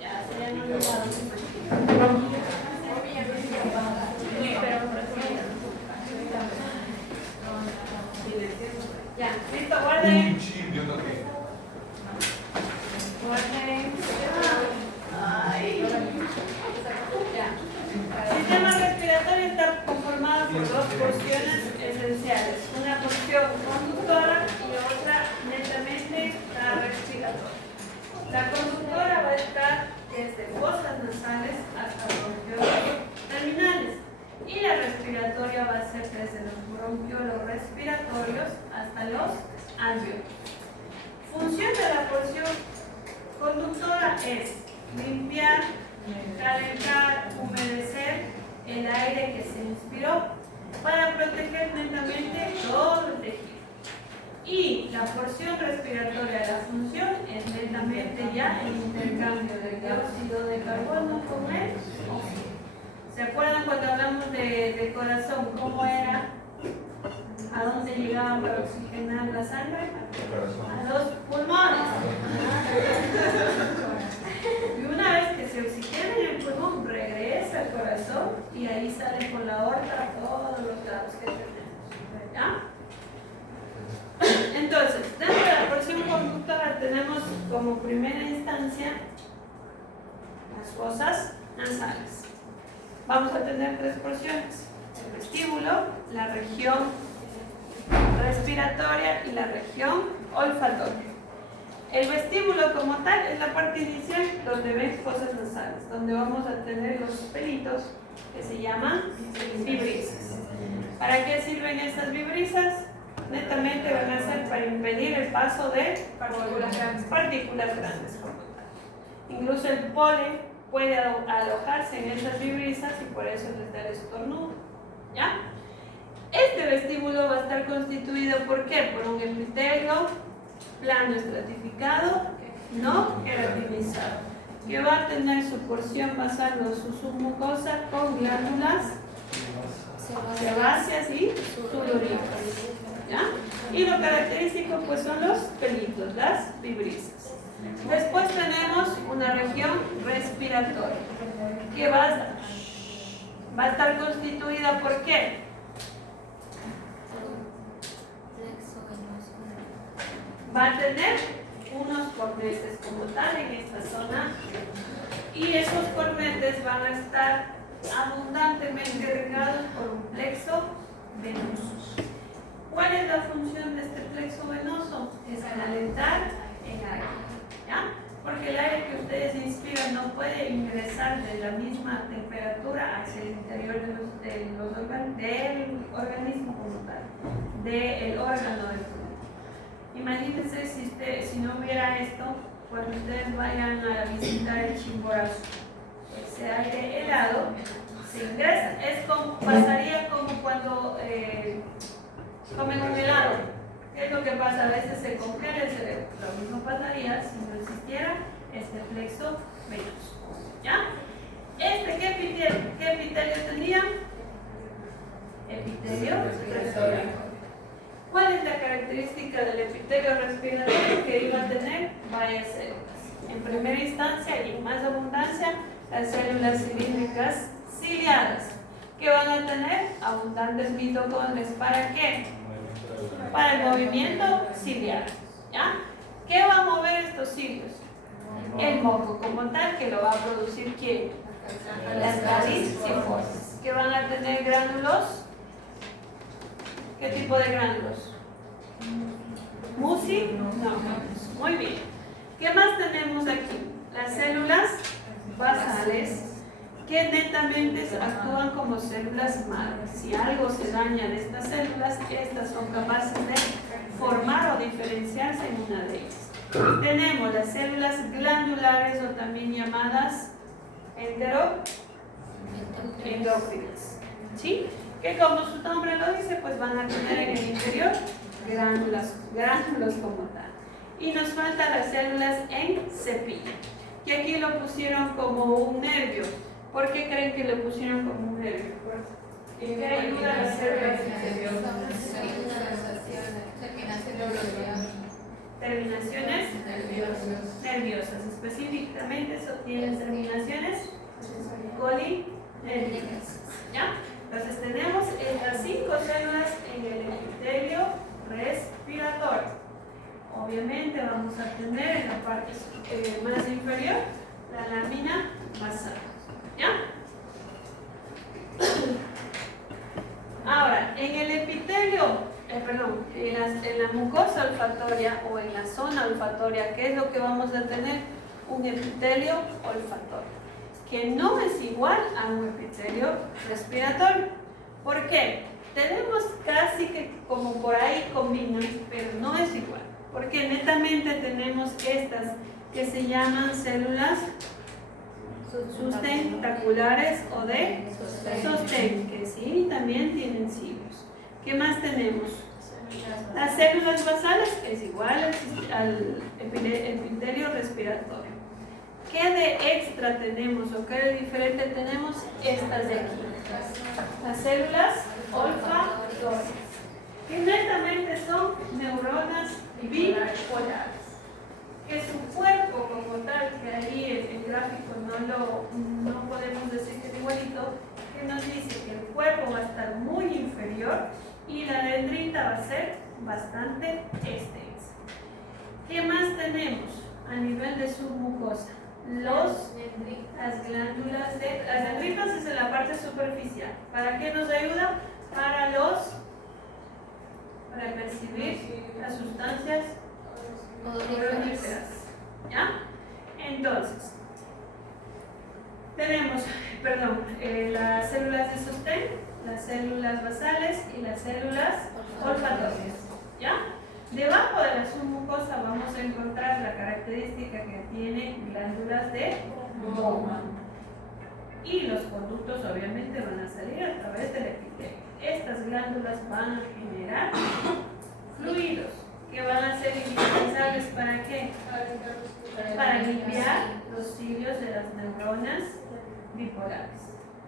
Ya, se llaman los ya, listo, guarden. Guarden. Ay. Ya. El sistema respiratorio está conformado por dos porciones esenciales, una porción conductora y otra netamente la respiratoria. La conductora va a estar desde fosas nasales hasta bronquiolos terminales y la respiratoria va a ser desde los bronquiolos respiratorios hasta los alveolos. Función de la porción conductora es limpiar, calentar, humedecer el aire que se inspiró para proteger netamente todo el tejido. Y la porción respiratoria, la función es netamente ya el intercambio de dióxido de carbono con el oxígeno. ¿Se acuerdan cuando hablamos de corazón? ¿Cómo era? ¿A dónde llegaban para oxigenar la sangre? A los pulmones. Y una vez que se oxigena en el pulmón, regresa al corazón y ahí sale por la aorta a todos los lados que tenemos. ¿Ya? Entonces, dentro de la porción conductora tenemos como primera instancia las fosas nasales. Vamos a tener tres porciones: el vestíbulo, la región respiratoria y la región olfatoria. El vestíbulo como tal es la parte inicial donde ven fosas nasales, donde vamos a tener los pelitos que se llaman vibrisas. ¿Para qué sirven estas vibrisas? Netamente van a ser para impedir el paso de partículas grandes como tal. Incluso el polen puede alojarse en estas vibrisas y por eso les da el estornudo. ¿Ya? Este vestíbulo va a estar constituido ¿por qué? Por un epitelio plano estratificado, no queratinizado, que va a tener su porción basal o su submucosa con glándulas sebáceas y sudoríferas. ¿Ya? Y lo característico pues son los pelitos, las vibrisas. Después tenemos una región respiratoria que va a estar constituida ¿por qué? Va a tener unos cornetes como tal en esta zona y esos cornetes van a estar abundantemente regados por un plexo venoso. ¿Cuál es la función de este plexo venoso? Es calentar el aire, ¿ya? Porque el aire que ustedes inspiran no puede ingresar de la misma temperatura hacia el interior del organismo como tal, del órgano del pulmón. Imagínense si no hubiera esto, cuando ustedes vayan a visitar el Chimborazo, ese aire helado se ingresa. Pasaría como cuando comen un helado. ¿Qué es lo que pasa? A veces se congela el cerebro. Lo mismo pasaría si no existiera este plexo venoso. ¿Ya? ¿Qué epitelio tenía? Epitelio respiratorio. ¿Cuál es la característica del epitelio respiratorio? Que iba a tener varias células. En primera instancia y en más abundancia, las células cilíndricas ciliadas, que van a tener abundantes mitocondrias. ¿Para qué? Para el movimiento ciliar. ¿Ya? ¿Qué va a mover estos cilios? El moco como tal, que lo va a producir ¿quién? Las caliciformes, que van a tener gránulos. ¿Qué tipo de gránulos? ¿Muci? No. Muy bien. ¿Qué más tenemos aquí? Las células basales, que netamente actúan como células madre. Si algo se daña de estas células, estas son capaces de formar o diferenciarse en una de ellas. Tenemos las células glandulares o también llamadas enteroendocrinas. ¿Sí? Que como su nombre lo dice, pues van a tener en el interior gránulos como tal. Y nos faltan las células en cepilla, que aquí lo pusieron como un nervio. ¿Por qué creen que lo pusieron como un nervio? ¿En qué ayuda a las células en cepilla? terminaciones nerviosas. Específicamente eso tienen terminaciones colinérgicas. ¿Ya? Entonces tenemos estas 5 células en el epitelio respiratorio. Obviamente vamos a tener en la parte más inferior la lámina basal. ¿Ya? Ahora, en el epitelio, en la mucosa olfatoria o en la zona olfatoria, ¿qué es lo que vamos a tener? Un epitelio olfatorio, que no es igual a un epitelio respiratorio. ¿Por qué? Tenemos casi que como por ahí combinan, pero no es igual. Porque netamente tenemos estas que se llaman células sustentaculares o de sostén, que sí, también tienen cilios. ¿Qué más tenemos? Las células basales, que es igual al epitelio respiratorio. ¿Qué de extra tenemos o qué de diferente tenemos? Estas de aquí. Las células olfatorias, que netamente son neuronas bipolares. Que su cuerpo como tal, que ahí el gráfico no podemos decir que es igualito, que nos dice que el cuerpo va a estar muy inferior y la dendrita va a ser bastante extensa. ¿Qué más tenemos a nivel de submucosa? Las glándulas de... Las dendritas es en la parte superficial. ¿Para qué nos ayuda? Para percibir las sustancias odoríferas. ¿Ya? Entonces, tenemos, las células de sostén, las células basales y las células olfatorias. ¿Ya? Debajo de la submucosa vamos a encontrar la característica que tiene glándulas de Bowman. Y los conductos obviamente van a salir a través del epitelio. Estas glándulas van a generar fluidos que van a ser indispensables ¿para qué? Para limpiar los cilios de las neuronas bipolares.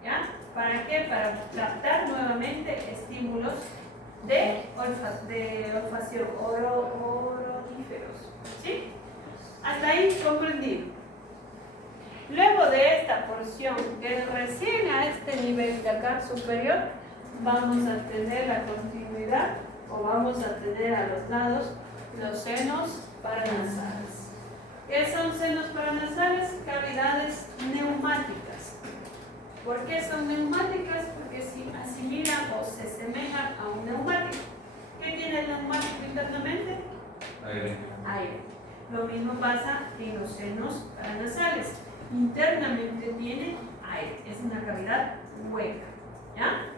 ¿Ya? ¿Para qué? Para captar nuevamente estímulos de olfacción, odoríferos. ¿Sí? Hasta ahí comprendido. Luego de esta porción, que recién a este nivel de acá superior, vamos a tener la continuidad o vamos a tener a los lados los senos paranasales. ¿Qué son senos paranasales? Cavidades neumáticas. ¿Por qué son neumáticas? Porque si asimilan o se asemejan a un neumático. ¿Qué tiene el neumático internamente? Aire. Lo mismo pasa en los senos paranasales. Internamente tiene aire. Es una cavidad hueca. ¿Ya?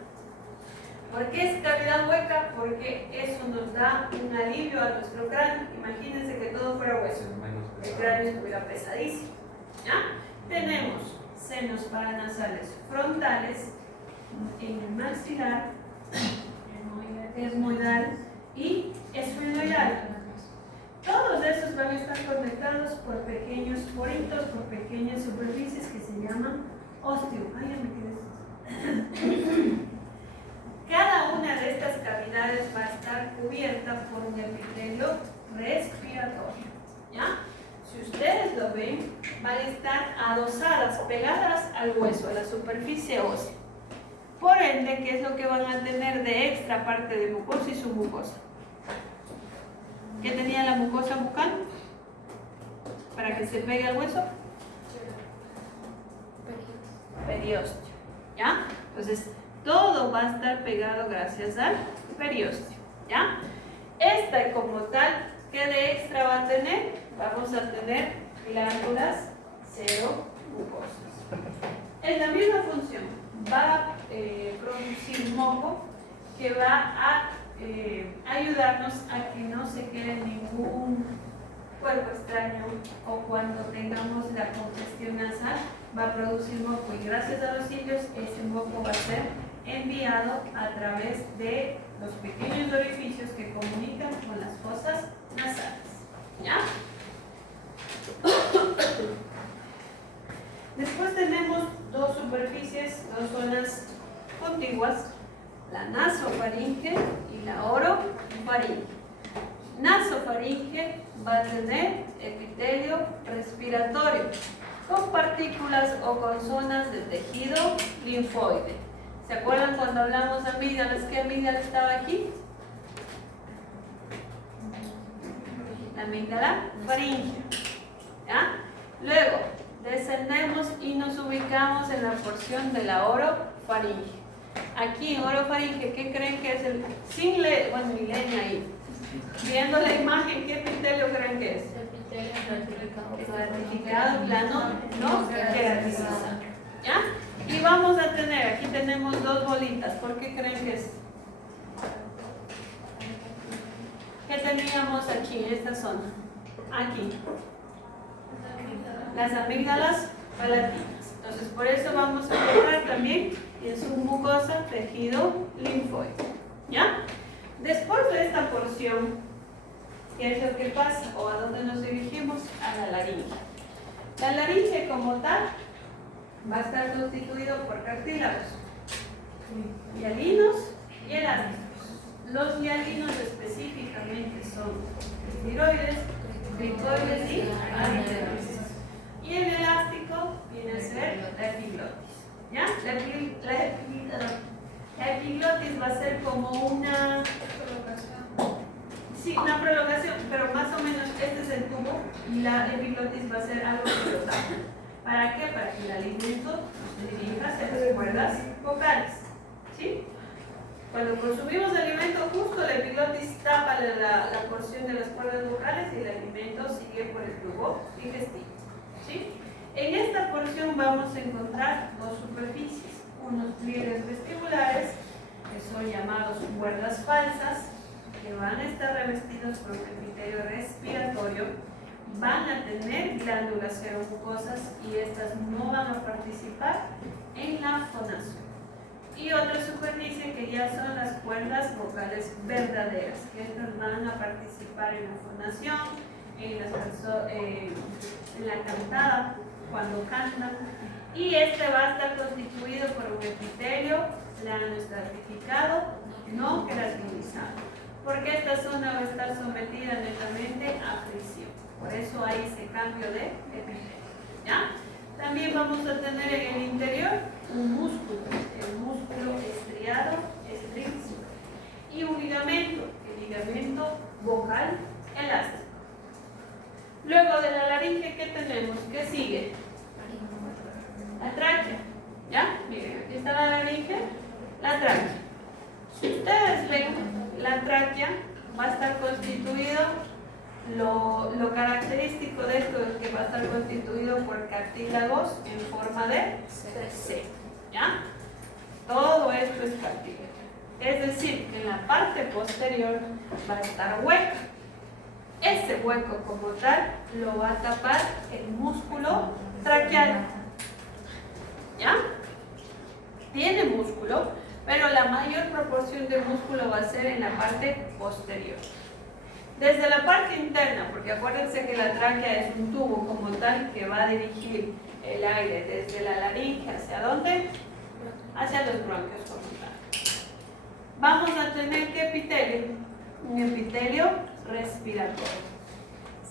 ¿Por qué es cavidad hueca? Porque eso nos da un alivio a nuestro cráneo. Imagínense que todo fuera hueso. El cráneo estuviera pesadísimo. ¿Ya? Tenemos senos paranasales frontales en el maxilar, esmoidal y esfenoidal. Todos esos van a estar conectados por pequeños poritos, por pequeñas superficies que se llaman ósteo. Ay, ya me quedé. Cada una de estas cavidades va a estar cubierta por un epitelio respiratorio. ¿Ya? Si ustedes lo ven, van a estar adosadas, pegadas al hueso, a la superficie ósea. Por ende, ¿qué es lo que van a tener de extra parte de mucosa y submucosa? ¿Qué tenía la mucosa bucal? Para que se pegue al hueso. Periósteo. ¿Ya? Entonces, todo va a estar pegado gracias al periósteo. ¿Ya? Esta como tal, ¿qué de extra va a tener? Vamos a tener glándulas seromucosas. Es la misma función. Va a producir moco que va a ayudarnos a que no se quede ningún cuerpo extraño, o cuando tengamos la congestión nasal va a producir moco, y gracias a los cilios ese moco va a ser enviado a través de los pequeños orificios que comunican con las fosas nasales. ¿Ya? Después tenemos dos superficies, dos zonas contiguas, la nasofaringe y la orofaringe. nasofaringe va a tener epitelio respiratorio con partículas o con zonas de tejido linfoide. ¿Se acuerdan cuando hablamos de amígdalas? ¿Qué amígdala estaba aquí? La amígdala faríngea. ¿Ya? Luego, descendemos y nos ubicamos en la porción de la orofaringe. Aquí en orofaringe, ¿qué creen que es el...? Sin leer, bueno, ni leen ahí. Viendo la imagen, ¿qué epitelio creen que es? Estratificado, plano, no queratizado. ¿Ya? Y vamos a tener, aquí tenemos dos bolitas. ¿Por qué creen que es? ¿Qué teníamos aquí en esta zona? Aquí. Las amígdalas palatinas. Entonces, por eso vamos a encontrar también en su mucosa tejido linfoide. ¿Ya? Después de esta porción, ¿qué es lo que pasa? ¿O a dónde nos dirigimos? A la laringe. La laringe como tal va a estar constituido por cartílagos, hialinos y elásticos. Los hialinos específicamente son tiroides, cricoides y arterioides. Y el elástico viene a ser la epiglotis. ¿Ya? La epiglotis va a ser como una prolongación, pero más o menos este es el tubo y la epiglotis va a ser algo flotante. ¿Para qué? Para que el alimento se dirija hacia las cuerdas vocales. ¿Sí? Cuando consumimos alimento, justo la epiglotis tapa la porción de las cuerdas vocales y el alimento sigue por el tubo digestivo. ¿Sí? En esta porción vamos a encontrar dos superficies, unos pliegues vestibulares, que son llamados cuerdas falsas, que van a estar revestidos por un epitelio respiratorio, van a tener glándulas seromucosas y estas no van a participar en la fonación. Y otra superficie que ya son las cuerdas vocales verdaderas, que estas van a participar en la fonación, en la cantada, cuando cantan, y este va a estar constituido por un epitelio plano estratificado, no queratinizado, porque esta zona va a estar sometida netamente a fricción. Por eso hay ese cambio de epitelio. ¿Ya? También vamos a tener en el interior un músculo, el músculo estriado extrínseco, y un ligamento, el ligamento vocal elástico. Luego de la laringe, ¿qué tenemos? ¿Qué sigue? La tráquea. ¿Ya? Miren, aquí está la laringe, la tráquea. Si ustedes ven, la tráquea va a estar constituido, lo característico de esto es que va a estar constituido por cartílagos en forma de C. ¿Ya? Todo esto es cartílago. Es decir, que en la parte posterior va a estar hueca. Ese hueco como tal lo va a tapar el músculo traqueal. ¿Ya? Tiene músculo, pero la mayor proporción de músculo va a ser en la parte posterior. Desde la parte interna, porque acuérdense que la tráquea es un tubo como tal que va a dirigir el aire desde la laringe ¿hacia dónde? Hacia los bronquios como tal. Vamos a tener ¿qué epitelio? Un epitelio respiratorio.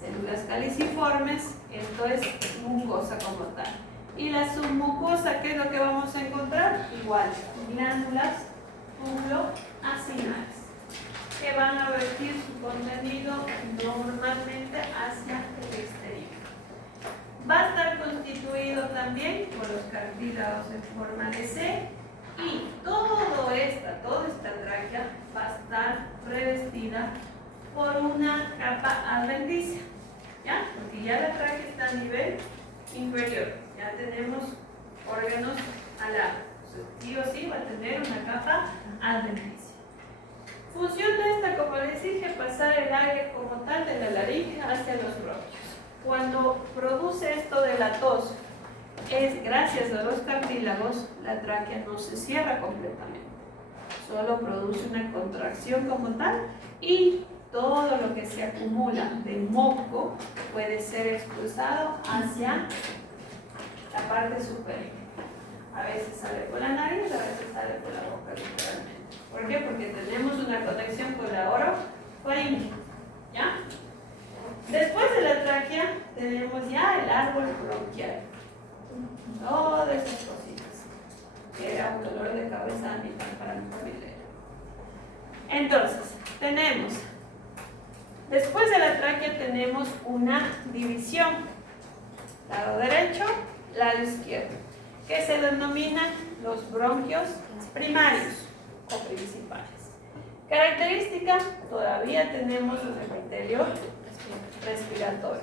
Células caliciformes, esto es mucosa como tal. Y la submucosa, ¿qué es lo que vamos a encontrar? Igual, glándulas tubuloacinales, que van a vertir su contenido normalmente hacia el exterior. Va a estar constituido también por los cartílagos en forma de C, y toda esta tráquea va a estar revestida por una capa adventicia, ¿ya? Porque ya la tráquea está a nivel inferior, ya tenemos órganos al lado, sí o sí va a tener una capa adventicia. Función de esta, como les dije, pasar el aire como tal de la laringe hacia los bronquios. Cuando produce esto de la tos, es gracias a los cartílagos, la tráquea no se cierra completamente, solo produce una contracción como tal y todo lo que se acumula de moco puede ser expulsado hacia la parte superior. A veces sale por la nariz, a veces sale por la boca literalmente. ¿Por qué? Porque tenemos una conexión con la orofaringe. ¿Ya? Después de la tráquea tenemos ya el árbol bronquial. Todas esas cositas. Que era un dolor de cabeza a mí para mi familia. Entonces, tenemos, después de la tráquea tenemos una división. Lado derecho, lado izquierdo, que se denominan los bronquios primarios o principales. Característica, todavía tenemos un epitelio respiratorio.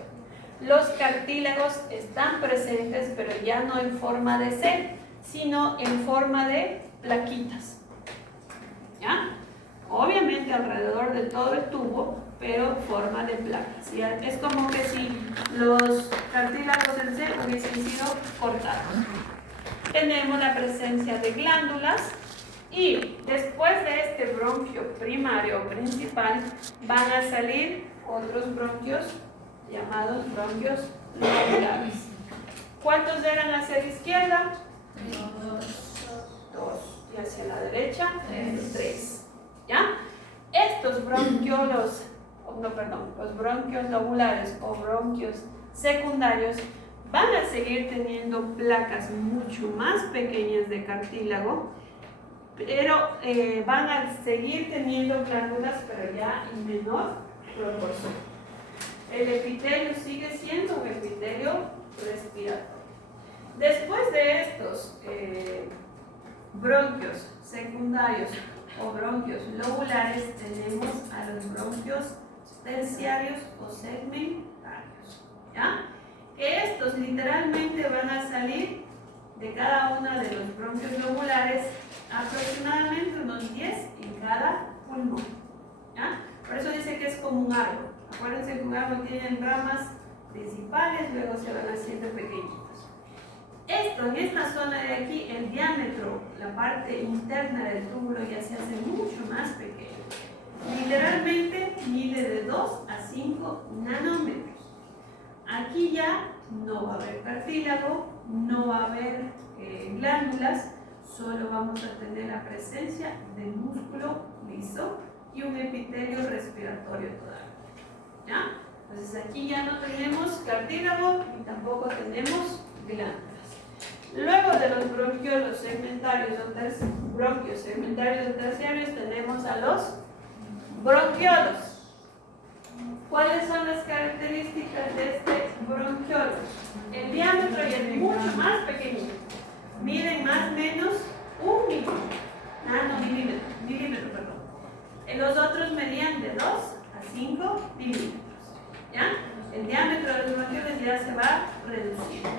Los cartílagos están presentes, pero ya no en forma de C, sino en forma de plaquitas. ¿Ya? Obviamente alrededor de todo el tubo, pero en forma de placas. ¿Ya? Es como que si los cartílagos en C hubiesen sido cortados. Tenemos la presencia de glándulas y después de este bronquio primario o principal van a salir otros bronquios llamados bronquios lobulares. ¿Cuántos eran hacia la izquierda? Dos. Y hacia la derecha, tres. ¿Ya? Estos bronquiolos, los bronquios lobulares o bronquios secundarios van a seguir teniendo placas mucho más pequeñas de cartílago, pero van a seguir teniendo glándulas, pero ya en menor proporción. El epitelio sigue siendo un epitelio respiratorio. Después de estos bronquios secundarios o bronquios lobulares, tenemos a los bronquios terciarios o segmentarios. ¿Ya? Que estos literalmente van a salir de cada una de los bronquios lobulares aproximadamente unos 10 en cada pulmón. ¿Ya? Por eso dice que es como un árbol. Acuérdense que un árbol tiene ramas principales, luego se van haciendo pequeñitos. En esta zona de aquí, el diámetro, la parte interna del túbulo ya se hace mucho más pequeño. Literalmente mide de 2 a 5 nanómetros. Aquí ya no va a haber cartílago, no va a haber glándulas, solo vamos a tener la presencia de músculo liso y un epitelio respiratorio todavía. ¿Ya? Entonces aquí ya no tenemos cartílago y tampoco tenemos glándulas. Luego de los bronquiolos segmentarios o terciarios tenemos a los bronquiolos. ¿Cuáles son las características de este bronquiolo? El diámetro ya es mucho más pequeñito. Miden más o menos 1 milímetro. Los otros medían de 2 a 5 milímetros. ¿Ya? El diámetro de los bronquiolos ya se va reduciendo.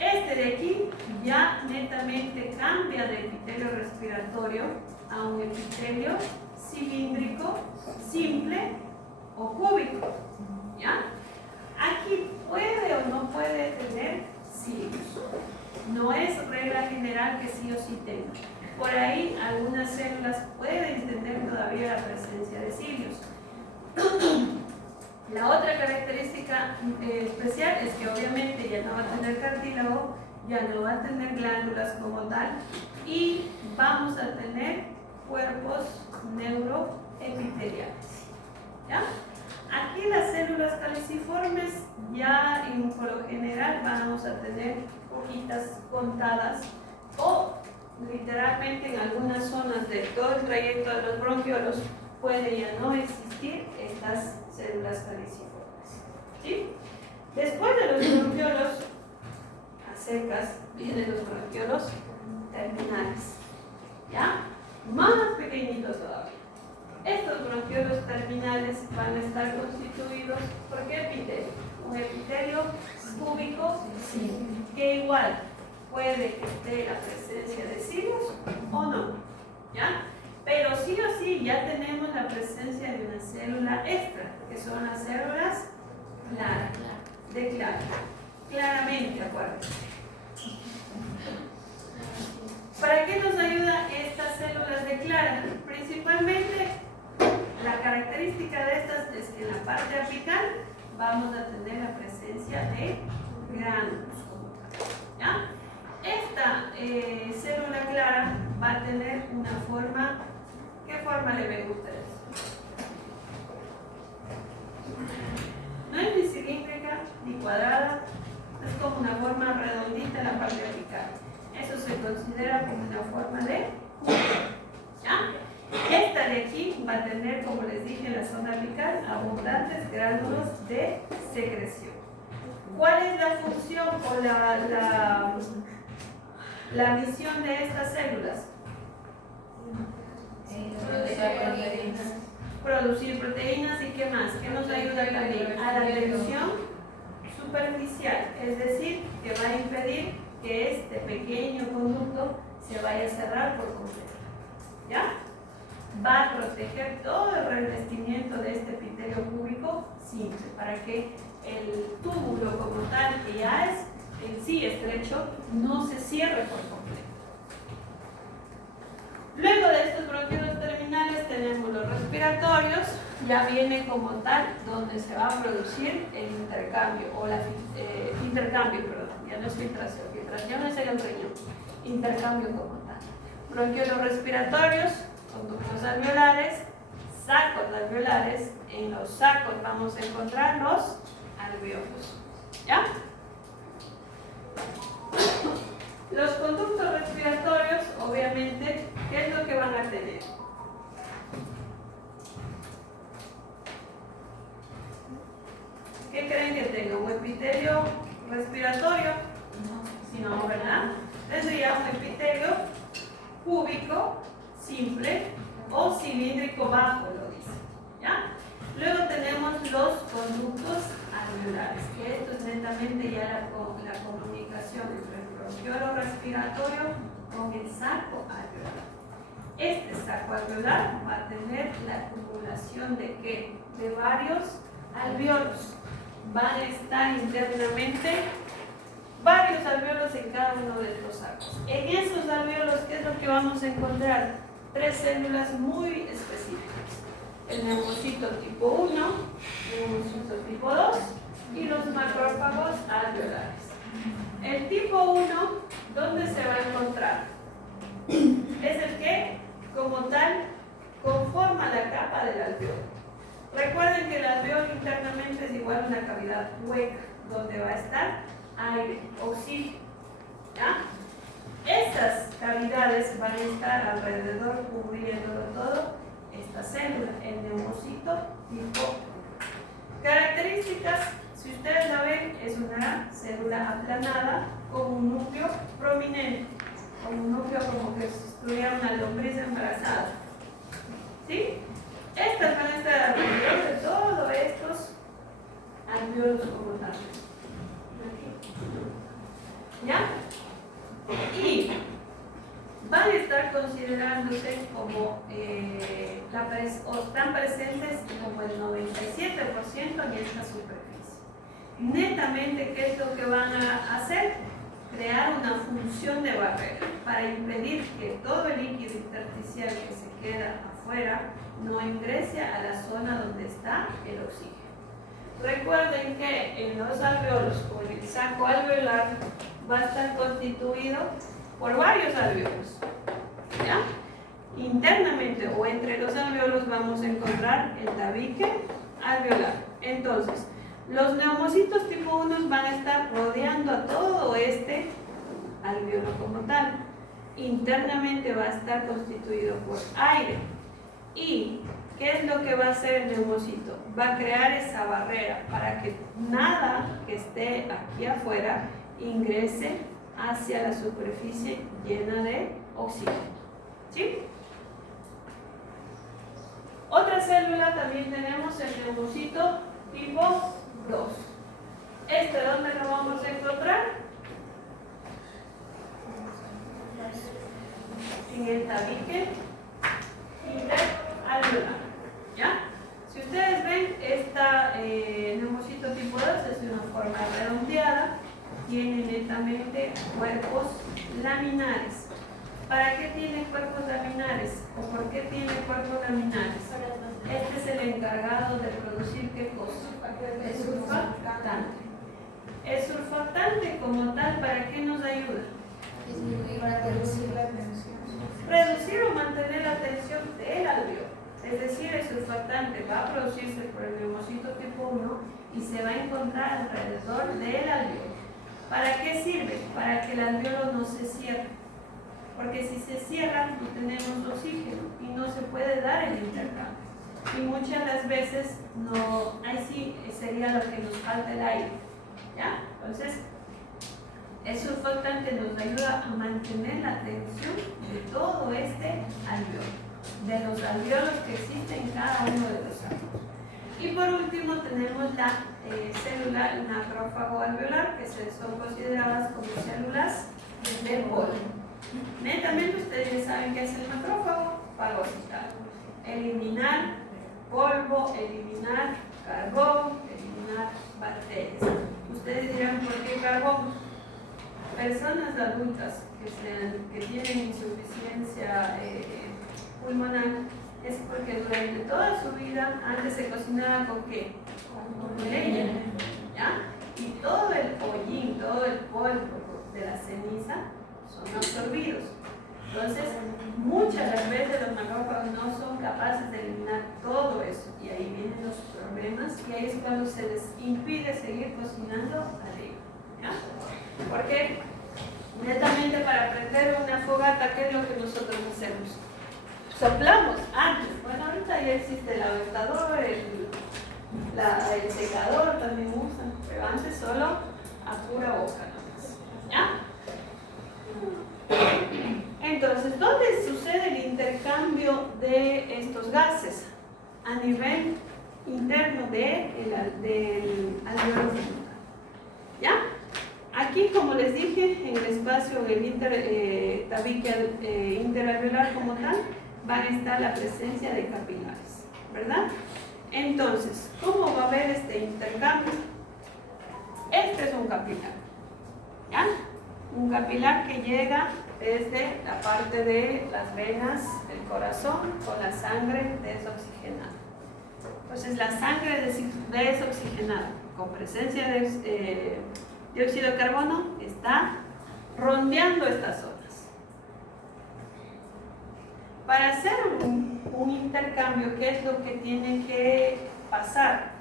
Este de aquí ya netamente cambia de epitelio respiratorio a un epitelio cilíndrico, simple o cúbico. ¿Ya? Aquí puede o no puede tener cilios. No es regla general que sí o sí tenga. Por ahí algunas células pueden tener todavía la presencia de cilios. La otra característica especial es que obviamente ya no va a tener cartílago, ya no va a tener glándulas como tal y vamos a tener cuerpos neuroepiteliales. ¿Ya? Aquí las células caliciformes ya por lo general vamos a tener poquitas contadas o literalmente en algunas zonas de todo el trayecto de los bronquiolos puede ya no existir estas células caliciformes. ¿Sí? Después de los bronquiolos a secas vienen los bronquiolos terminales. ¿Ya? Más pequeñitos todavía. Estos bronquiolos terminales van a estar constituidos ¿por qué epitelio? Un epitelio cúbico, sí, que igual puede que esté la presencia de cilios o no. ¿Ya? Pero sí o sí ya tenemos la presencia de una célula extra, que son las células claras, de Clara. Claramente, acuérdense. ¿Para qué nos ayuda estas células de Clara? Principalmente, la característica de estas es que en la parte apical vamos a tener la presencia de gránulos. ¿Ya? Esta célula clara va a tener una forma. ¿Qué forma le ven ustedes? considera como una forma de ¿ya? Esta de aquí va a tener, como les dije, en la zona apical, abundantes gránulos de secreción. ¿Cuál es la función o la misión de estas células? Producir proteínas y ¿qué más? ¿Qué nos ayuda también? A la tensión superficial, es decir, que va a impedir que este pequeño conducto se vaya a cerrar por completo. ¿Ya? Va a proteger todo el revestimiento de este epitelio cúbico simple para que el túbulo como tal, que ya es en sí estrecho, no se cierre por completo. Luego de estos bronquiolos terminales tenemos los respiratorios, ya viene como tal donde se va a producir el intercambio, o intercambio, perdón, ya no es filtración, filtración es el riñón, intercambio como tal. Bronquiolos respiratorios, conductos alveolares, sacos alveolares, en los sacos vamos a encontrar los alveolos, ¿ya? Los conductos respiratorios, obviamente, ¿qué es lo que van a tener? ¿Qué creen que tenga? ¿Un epitelio respiratorio? No, ¿verdad? Tendría un epitelio cúbico, simple o cilíndrico bajo, lo dice, ¿ya? Luego tenemos los conductos alveolares, que esto es netamente ya la comunicación entre el bronquiolo respiratorio con el saco alveolar. Este saco alveolar va a tener la acumulación de ¿qué? De varios alveolos. Van a estar internamente varios alveolos en cada uno de estos sacos. En esos alveolos, ¿qué es lo que vamos a encontrar? Tres células muy específicas. El neumocito tipo 1, el neumocito tipo 2 y los macrófagos alveolares. El tipo 1, ¿dónde se va a encontrar? Es el que, como tal, conforma la capa del alveolo. Recuerden que el alveolo internamente es igual a una cavidad hueca, donde va a estar aire, oxígeno. ¿Ya? Esas cavidades van a estar alrededor cubriéndolo todo esta célula, el neumocito tipo 1. Características, si ustedes la ven, es una célula aplanada con un núcleo prominente, con un núcleo como que si estuviera una lombriz embarazada. ¿Sí? Estas van a estar alrededor de todos estos alveolos como tal. ¿Ya? Y van a estar considerándose como están presentes como el 97% en esta superficie. Netamente, ¿qué es lo que van a hacer? Crear una función de barrera para impedir que todo el líquido intersticial que se queda afuera no ingrese a la zona donde está el oxígeno. Recuerden que en los alveolos o en el saco alveolar va a estar constituido por varios alveolos, ¿ya? Internamente o entre los alveolos vamos a encontrar el tabique alveolar. Entonces, los neumocitos tipo 1 van a estar rodeando a todo este alveolo como tal. Internamente va a estar constituido por aire. ¿Y qué es lo que va a hacer el neumocito? Va a crear esa barrera para que nada que esté aquí afuera ingrese hacia la superficie llena de oxígeno. ¿Sí? Otra célula también tenemos el neumocito tipo 2. ¿Dónde lo vamos a encontrar? En el tabique interalveolar. ¿Ya? Si ustedes ven, esta neumocito tipo 2 es de una forma redondeada, tiene netamente cuerpos laminares. ¿Para qué tiene cuerpos laminares? ¿O por qué tiene cuerpos laminares? Este es el encargado de producir ¿qué cosa? El surfactante. El surfactante como tal, ¿para qué nos ayuda? Para reducir la tensión. Reducir o mantener la tensión del alveolo. Es decir, el surfactante va a producirse por el neumocito tipo 1 y se va a encontrar alrededor del alveolo. ¿Para qué sirve? Para que el alveolo no se cierre. porque si se cierran no tenemos oxígeno y no se puede dar el intercambio. Y muchas de las veces no, ahí sí sería lo que nos falta el aire, ¿ya? Entonces, el surfactante nos ayuda a mantener la tensión de todo este alveolo, de los alveolos que existen en cada uno de los átomos. Y por último tenemos la célula macrófago alveolar, que son consideradas como células de polvo. Netamente ustedes ya saben qué es el macrófago, fagocitar, eliminar polvo, eliminar carbón, eliminar bacterias. Ustedes dirán, ¿por qué carbón? Personas adultas que tienen insuficiencia pulmonar es porque durante toda su vida antes se cocinaba con ¿qué? Con leña, ¿ya? Y todo el hollín, todo el polvo de la ceniza son absorbidos. Entonces, muchas de las veces los macrófagos no son capaces de eliminar todo eso y ahí vienen los problemas y ahí es cuando se les impide seguir cocinando a leña, ¿ya? Porque netamente para prender una fogata, ¿qué es lo que nosotros hacemos? Soplamos antes. Bueno, ahorita ya existe el aventador, el secador también usan, pero antes solo a pura boca nomás, ¿ya? Entonces, ¿dónde sucede el intercambio de estos gases? A nivel interno del alveolo frontal, ¿ya? Aquí, como les dije, en el espacio del tabique interalveolar como tal, va a estar la presencia de capilares, ¿verdad? Entonces, ¿cómo va a haber este intercambio? Este es un capilar, ¿ya? Un capilar que llega desde la parte de las venas del corazón con la sangre desoxigenada. Entonces, la sangre desoxigenada con presencia de dióxido de carbono está rondeando estas zonas. Para hacer un intercambio, ¿qué es lo que tiene que pasar?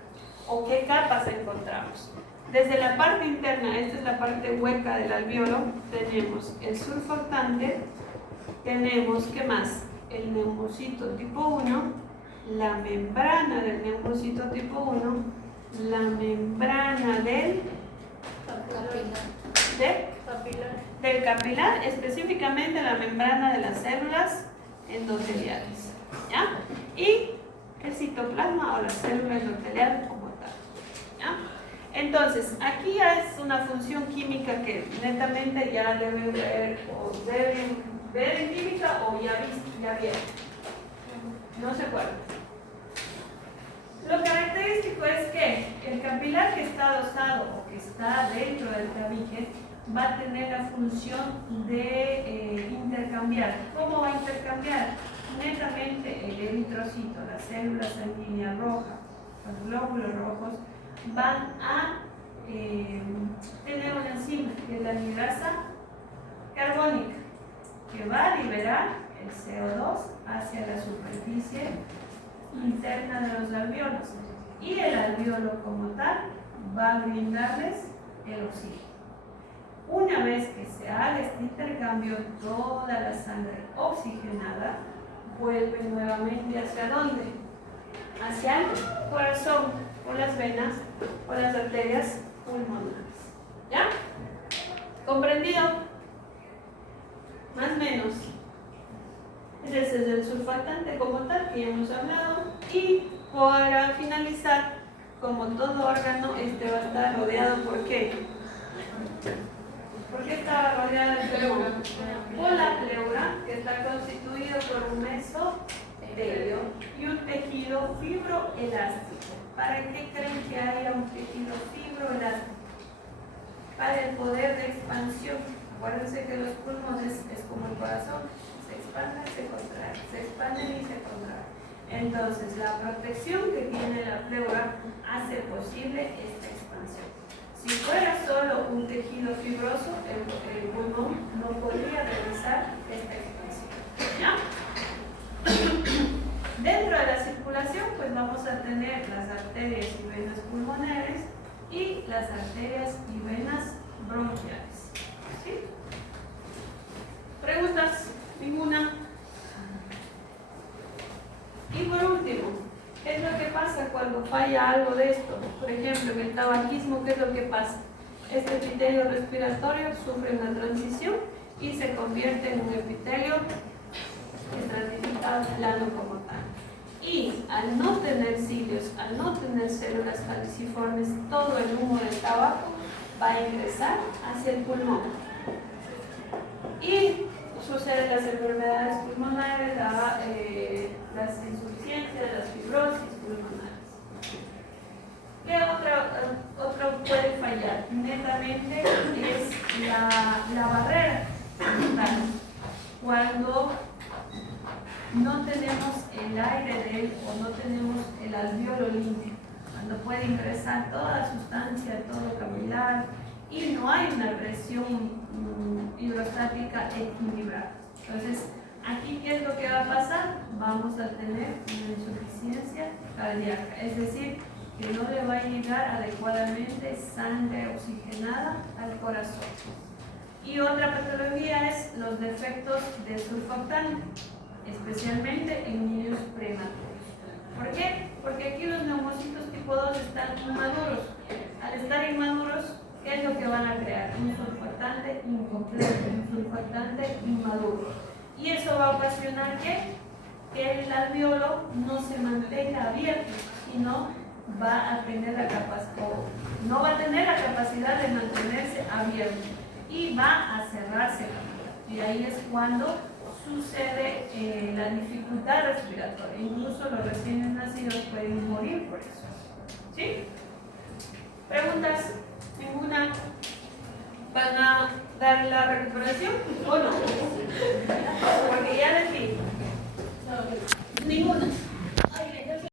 ¿O qué capas encontramos? Desde la parte interna, esta es la parte hueca del alveolo, tenemos el surfactante, tenemos, ¿qué más? El neumocito tipo 1, la membrana del neumocito tipo 1, la membrana del capilar, específicamente la membrana de las células endoteliales, ¿ya? Y el citoplasma o la célula endotelial como tal, ¿ya? Entonces, aquí ya es una función química que netamente ya deben ver en química o ya vieron. No se acuerdan. Lo característico es que el capilar que está adosado o que está dentro del tabique va a tener la función de intercambiar. ¿Cómo va a intercambiar? Netamente el eritrocito, la célula sanguínea roja, los glóbulos rojos, van a tener una enzima que es la anhidrasa carbónica que va a liberar el CO2 hacia la superficie interna de los alveolos y el alveolo como tal va a brindarles el oxígeno. Una vez que se haga este intercambio, toda la sangre oxigenada vuelve nuevamente ¿hacia dónde? Hacia el corazón, por las venas, por las arterias pulmonares. ¿Ya? ¿Comprendido? Más o menos. Ese es el surfactante como tal que ya hemos hablado. Y para finalizar, como todo órgano, este va a estar rodeado ¿por qué? ¿Por qué está rodeado el pleura? Por la pleura, que está constituido por un mesotelio y un tejido fibroelástico. ¿Para qué creen que haya un tejido fibroelástico? Para el poder de expansión. Acuérdense que los pulmones es como el corazón, se expanden y se contraen, se expanden y se contraen. Entonces, la protección que tiene la pleura hace posible esta expansión. Si fuera solo un tejido fibroso, el pulmón no podría realizar esta expansión. ¿Ya? Dentro de la circulación, pues vamos a tener las arterias y venas pulmonares y las arterias y venas bronquiales. ¿Sí? ¿Preguntas? cuando falla algo de esto, por ejemplo, en el tabaquismo, ¿qué es lo que pasa? Este epitelio respiratorio sufre una transición y se convierte en un epitelio estratificado plano como tal. Y al no tener cilios, al no tener células caliciformes, todo el humo del tabaco va a ingresar hacia el pulmón. Y suceden las enfermedades pulmonares, las insuficiencias, las fibrosis pulmonares. ¿Qué otro puede fallar? Netamente es la barrera. Cuando no tenemos el aire de él o no tenemos el alveolo limpio, cuando puede ingresar toda sustancia, todo capilar y no hay una presión hidrostática equilibrada. Entonces, aquí, ¿qué es lo que va a pasar? Vamos a tener una insuficiencia cardíaca, es decir, que no le va a llegar adecuadamente sangre oxigenada al corazón. Y otra patología es los defectos de surfactante, especialmente en niños prematuros. ¿Por qué? Porque aquí los neumocitos tipo 2 están inmaduros. Al estar inmaduros, ¿qué es lo que van a crear? Un surfactante incompleto, un surfactante inmaduro. Y eso va a ocasionar que el alveolo no se mantenga abierto, sino va a tener la capacidad, no va a tener la capacidad de mantenerse abierto y va a cerrarse. Y ahí es cuando sucede la dificultad respiratoria. Incluso los recién nacidos pueden morir por eso. ¿Sí? ¿Preguntas? ¿Ninguna? ¿Van a dar la recuperación o no? Porque ya les di. Ninguna.